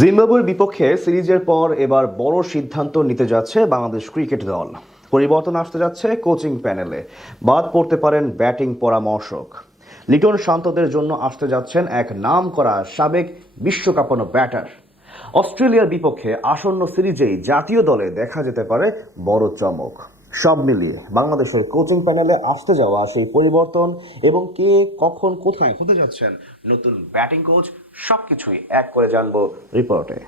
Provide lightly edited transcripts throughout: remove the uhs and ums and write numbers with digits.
জিম্বাবুয়ের বিপক্ষে সিরিজের পর এবার বড় সিদ্ধান্ত নিতে যাচ্ছে বাংলাদেশ ক্রিকেট দল। পরিবর্তন আসতে যাচ্ছে কোচিং প্যানেলে। বাদ পড়তে পারেন ব্যাটিং পরামর্শক। লিটন শান্তদের জন্য আসতে যাচ্ছেন এক নামকরা সাবেক বিশ্বকাপানো ব্যাটার। অস্ট্রেলিয়ার বিপক্ষে আসন্ন সিরিজেই জাতীয় দলে দেখা যেতে পারে বড় চমক। সব মিলিয়ে বাংলাদেশের কোচিং প্যানেলে আসতে যাওয়া সেই পরিবর্তন এবং কে কখন কোথায় হতে যাচ্ছেন নতুন ব্যাটিং কোচ, সবকিছুই এক করে জানবো রিপোর্টে।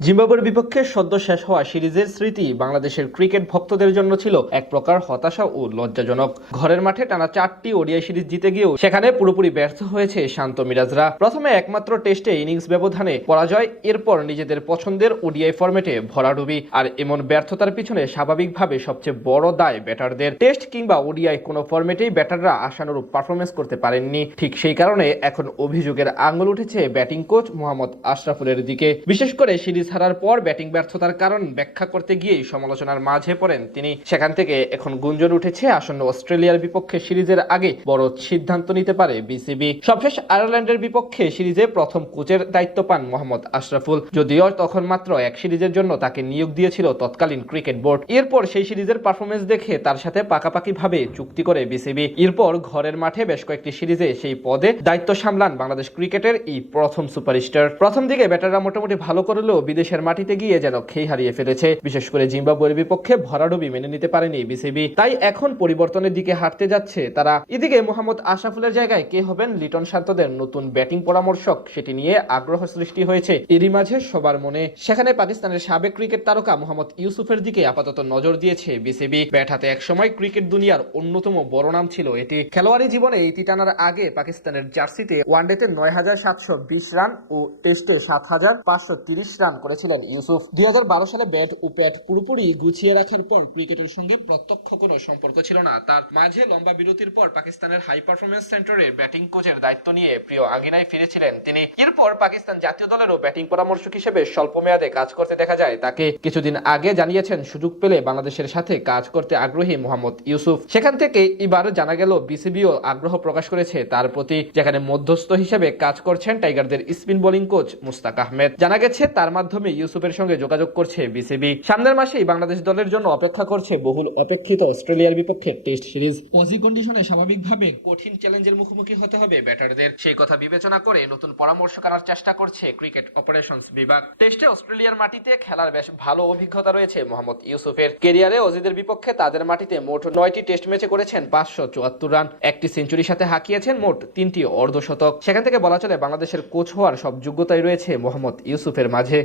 জিম্বাবুয়ের বিপক্ষে সদ্য শেষ হওয়া সিরিজের স্মৃতি বাংলাদেশের ক্রিকেট ভক্তদের জন্য ছিল এক প্রকার হতাশা ও লজ্জাজনক। ঘরের মাঠে টানা 4টি ওডিআই সিরিজ জিতে গিয়েও সেখানে পুরোপুরি ব্যর্থ হয়েছে শান্ত মিরাজরা। প্রথমে একমাত্র টেস্টে ইনিংস ব্যবধানে পরাজয়, এরপর নিজেদের পছন্দের ওডিআই ফরম্যাটে ভরাডুবি। আর এমন ব্যর্থতার পিছনে স্বাভাবিকভাবে সবচেয়ে বড় দায় ব্যাটারদের। টেস্ট কিংবা ওডিআই কোনো ফরম্যাটেই ব্যাটাররা আশানুরূপ পারফরমেন্স করতে পারেননি। ঠিক সেই কারণে এখন অভিযোগের আঙুল উঠেছে ব্যাটিং কোচ মোহাম্মদ আশরাফুলের দিকে। বিশেষ করে সিরিজ হারার পর ব্যাটিং ব্যর্থতার কারণ ব্যাখ্যা করতে গিয়েই সমালোচনার মাঝে পড়েন তিনি। সেখান থেকে এখন গুঞ্জন উঠেছে আসন্ন অস্ট্রেলিয়ার বিপক্ষে সিরিজের আগে বড় সিদ্ধান্ত নিতে পারে বিসিবি। সবশেষ আয়ারল্যান্ডের বিপক্ষে সিরিজে প্রথম কোচের দায়িত্ব পান মোহাম্মদ আশরাফুল, যদিও তখন মাত্র এক সিরিজের জন্য তাকে নিয়োগ দিয়েছিল তৎকালীন ক্রিকেট বোর্ড। এরপর সেই সিরিজের পারফরমেন্স দেখে তার সাথে পাকাপাকি ভাবে চুক্তি করে বিসিবি। এরপর ঘরের মাঠে বেশ কয়েকটি সিরিজে সেই পদে দায়িত্ব সামলান বাংলাদেশ ক্রিকেটের এই প্রথম সুপারস্টার। প্রথম দিকে ব্যাটাররা মোটামুটি ভালো করলেও বিদেশের মাটিতে গিয়ে যেন খেই হারিয়ে ফেলেছে। বিশেষ করে জিম্বাবুয়ের বিপক্ষে ভরাডুবি মেনে নিতে পারেনি বিসিবি। তাই এখন পরিবর্তনের দিকে হাঁটতে যাচ্ছে তারা। এদিকে মোহাম্মদ আশরাফুলের জায়গায় কে হবেন লিটন শান্তদের নতুন ব্যাটিং পরামর্শক, সেটি নিয়ে আগ্রহ সৃষ্টি হয়েছে এরই মাঝে সবার মনে। সেখানে পাকিস্তানের সাবেক ক্রিকেট তারকা মোহাম্মদ ইউসুফের দিকে আপাতত নজর দিয়েছে বিসিবি। ব্যাট হাতে একসময় ক্রিকেট দুনিয়ার অন্যতম বড় নাম ছিল এটি। খেলোয়াড়ি জীবনে ইতি টানার আগে পাকিস্তানের জার্সিতে ওয়ানডেতে ৯,৭২০ রান ও টেস্টে ৭,৫৩০ রান করেছিলেন ইউসুফ। ২০১২ সালে ব্যাট ও প্যাট পুরোপুরি গুছিয়ে রাখার পর ক্রিকেটের সঙ্গে প্রত্যক্ষ কোনো সম্পর্ক ছিল না তার। মাঝে লম্বা বিরতির পর পাকিস্তানের হাই পারফরমেন্স সেন্টারের ব্যাটিং কোচের দায়িত্ব নিয়ে প্রিয় আঙ্গিনায় ফিরেছিলেন তিনি। এরপর পাকিস্তান জাতীয় দলেরও ব্যাটিং পরামর্শক হিসেবে স্বল্প মেয়াদে কাজ করতে দেখা যায় তাকে। কিছুদিন আগে জানিয়েছেন সুযোগ পেলে বাংলাদেশের সাথে কাজ করতে আগ্রহী মোহাম্মদ ইউসুফ। সেখান থেকে এবার জানা গেল বিসিবিও আগ্রহ প্রকাশ করেছে তার প্রতি, যেখানে মধ্যস্থ হিসেবে কাজ করছেন টাইগারদের spin bowling coach Mushtaq Ahmed. জানা গেছে তার মাধ্যমে ইউসুফের সঙ্গে যোগাযোগ করছে বিসিবি। সামনের মাসেই বাংলাদেশ দলের জন্য অপেক্ষা করছে বহুল অপেক্ষিত অস্ট্রেলিয়ার বিপক্ষে টেস্ট সিরিজ। অজি কন্ডিশনে স্বাভাবিকভাবে কঠিন চ্যালেঞ্জের মুখোমুখি হতে হবে ব্যাটারদের। সেই কথা বিবেচনা করে নতুন পরামর্শ করার চেষ্টা করছে ক্রিকেট অপারেশনস বিভাগ। টেস্টে অস্ট্রেলিয়ার মাটিতে খেলার বেশ ভালো অভিজ্ঞতা রয়েছে মোহাম্মদ ইউসুফের। কেরিয়ারে অজিদের বিপক্ষে তাদের মাটিতে মোট 9টি টেস্ট ম্যাচে করেছেন 574 রান, একটি সেঞ্চুরির সাথে হাঁকিয়েছেন মোট 3টি অর্ধশতক। সেখান থেকে বলা চলে বাংলাদেশের কোচ হওয়ার সব যোগ্যতাই রয়েছে মোহাম্মদ ইউসুফের মাঝে।